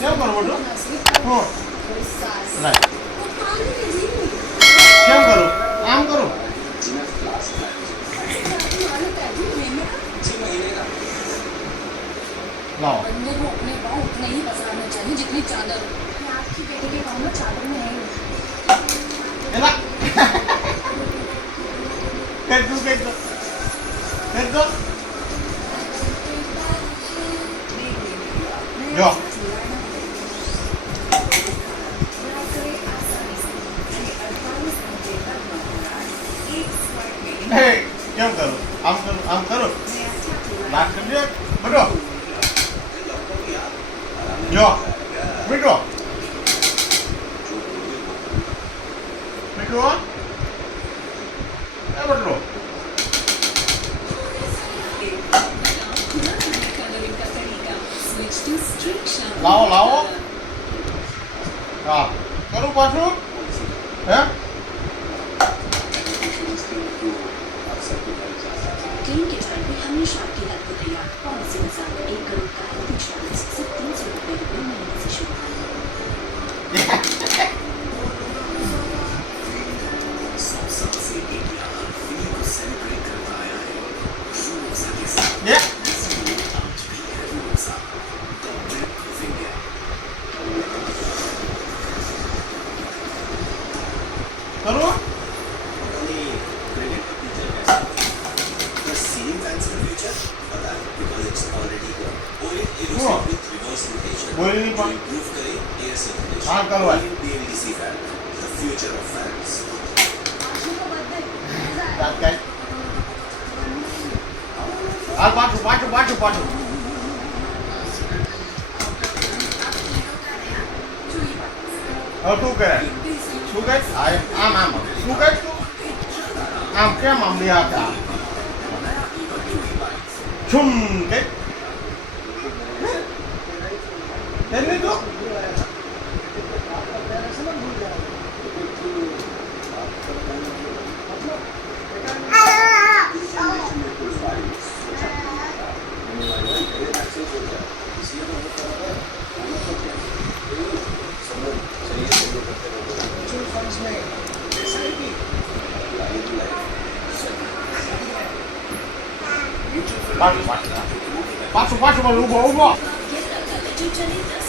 কেউ করবো four right কেউ করো আম করো लाओ। बंदे को अपने पाँव उतने ही पसारना चाहिए जितनी चादर आपकी बेटी के पाँव में चादर में है कर दो कर दो। कर दो। जाओ। કેમ કરો? આમ કરો આમ કરો? નાખજો બટો જો મીઠો મીઠો એ બટલો લાવો લાવો. હા, કરું પાછું? હે? टीम के साथ में हमेशा आपकी हेल्प को तैयार बोल नहीं पाए हाँ करवा पाठो पाठो पाठो पाठो और तू कह तू कह आए आम आम तू कह तू आम क्या मामले आता छुम कह 八十八十八十八十八十八十八十八十八十八十八十八十